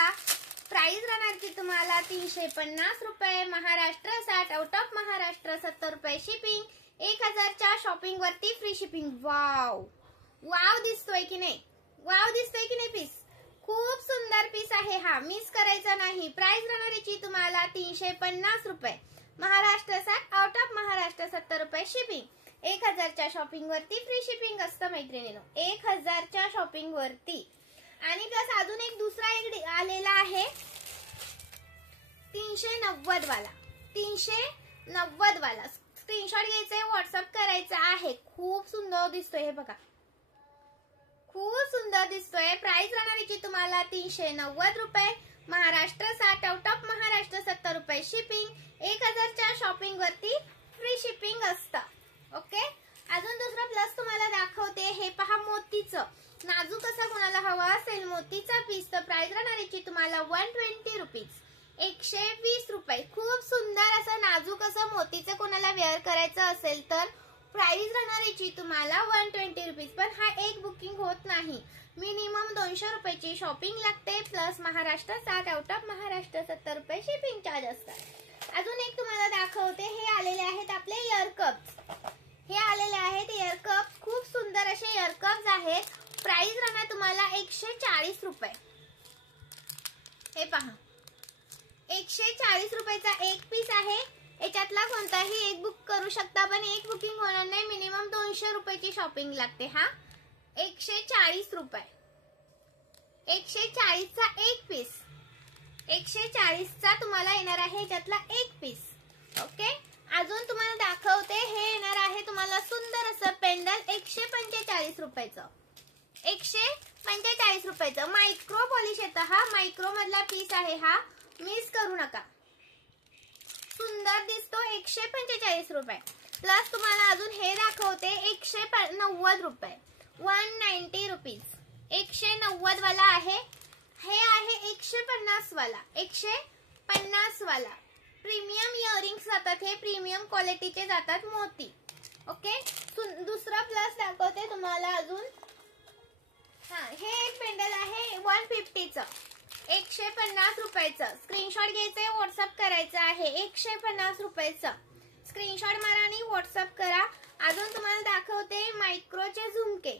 बघा, प्राइस राहणार की तुम्हाला 350 रुपये, महाराष्ट्र 60, आउट ऑफ महाराष्ट्र 70 रुपये शिपिंग, 1000च्या शॉपिंग वरती फ्री शिपिंग। वाव वाव दिसतोय की नाही, वाव दिसतोय की नाही पीस, खूप सुंदर पीस आहे हा, मिस करायचा नाही। प्राइस राहणार याची तुम्हाला 350 रुपये, महाराष्ट्र 60, आउट ऑफ महाराष्ट्र 70 रुपये शिपिंग, 1000च्या शॉपिंग वरती फ्री शिपिंग असतं मैत्रिणींनो, 1000च्या शॉपिंग वरती। आणि प्लस अजून एक दुसरा एक आलेला आहे 390 वाला, 390 वाला स्क्रीनशॉट घ्यायचा, व्हॉट्सअप करायचा आहे। खूप सुंदर दिसतोय, हे बघा खूप सुंदर दिसतोय। प्राइस राहणार याची तुम्हाला 390 रुपये, महाराष्ट्र 60, आउट ऑफ महाराष्ट्र 70 रुपये शिपिंग, 1000च्या शॉपिंग वरती फ्री शिपिंग असतं। ओके, अजून दुसरा प्लस तुम्हाला दाखवते, हे पहा मोतीचं नाजूक असं कोणाला हवा असेल मोतीचा पीस तर प्राइस राहणार याची तुम्हाला 120 रुपीज, 120 रुपये। खूप सुंदर असं नाजूक असं मोतीचं कोणाला वेअर करायचं असेल तर प्राइस राहणार याची तुम्हाला 120 रुपीज। पण हा एक बुकिंग होत नाही, मिनिमम 200 रुपयाची शॉपिंग लागते, plus Maharashtra 60, out of Maharashtra 70 रुपये शिपिंग चार्ज असतात। अजून एक तुम्हाला दाखवते, हे आलेले आहेत आपले इयर कप्स, हे आलेले आहेत इयर कप, खूप सुंदर असे इयर कप्स आहेत। प्राइस राहणार तुम्हाला 140 रुपये, हे पहा 140 रुपयाचा एक पीस आहे। याच्यातला कोणताही एक बुक करू शकता, पण एक बुकिंग होणार नाही, मिनिमम 200 रुपयाची शॉपिंग लागते। हा 140 रुपये, 140चा एक पीस, 140चा तुम्हाला येणार आहे याच्यातला एक पीस। ओके, अजून तुम्हाला दाखवते, हे येणार आहे तुम्हाला सुंदर असं पेंडल 145 रुपयाचं, 145 रुपयाचं मायक्रो पॉलिश येतं, हा मायक्रो मधला पीस आहे, हा मिस करू नका, सुंदर दिसतो, 145 रुपये। प्लस तुम्हाला अजून हे दाखवते 190 रुपये, 190 रुपीज, 190 वाला आहे, हे आहे 150 वाला, 150 वाला। प्रीमियम इयरिंग्स जातात, हे प्रीमियम क्वालिटीचे जातात मोती। ओके, दुसरा प्लस दाखवते तुम्हाला अजून, हा हे एक पेंडल आहे 150चं, 150 रुपयाचं, स्क्रीनशॉट घ्यायचंय, व्हॉट्सअप करायचं आहे, 150 रुपयाचं स्क्रीनशॉट मारा आणि व्हॉट्सअप करा। अजून तुम्हाला दाखवते मायक्रोचे झुमके,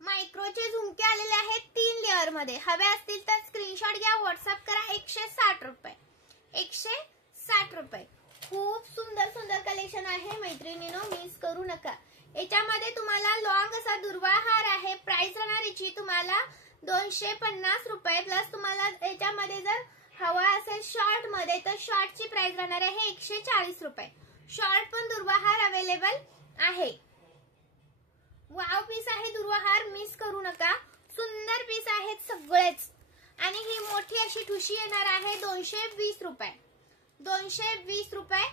मायक्रोचे झुमके आलेले आहेत 3 लेअर मध्ये, हवे असतील तर स्क्रीनशॉट घ्या, व्हॉट्सअप करा, 160 रुपये, 160 रुपये। खूप सुंदर सुंदर कलेक्शन आहे मैत्रिणींनो, मिस करू नका। याच्यामध्ये तुम्हाला लॉंग असा दुर्वा हार आहे, प्राइस राहणार याची तुम्हाला 250 रुपये, प्लस तुम्हाला याच्यामध्ये जर हवा असेल शॉर्ट मध्ये तर शॉर्टची प्राइस राहणार आहे 140 रुपये। शॉर्ट पण दुर्वाहार अवेलेबल आहे, वाव पीस आहे दुर्वाहार, मिस करू नका, सुंदर पीस आहेत सगळेच। आणि ही मोठी अशी ठुशी येणार आहे 220 रुपये, 220 रुपये।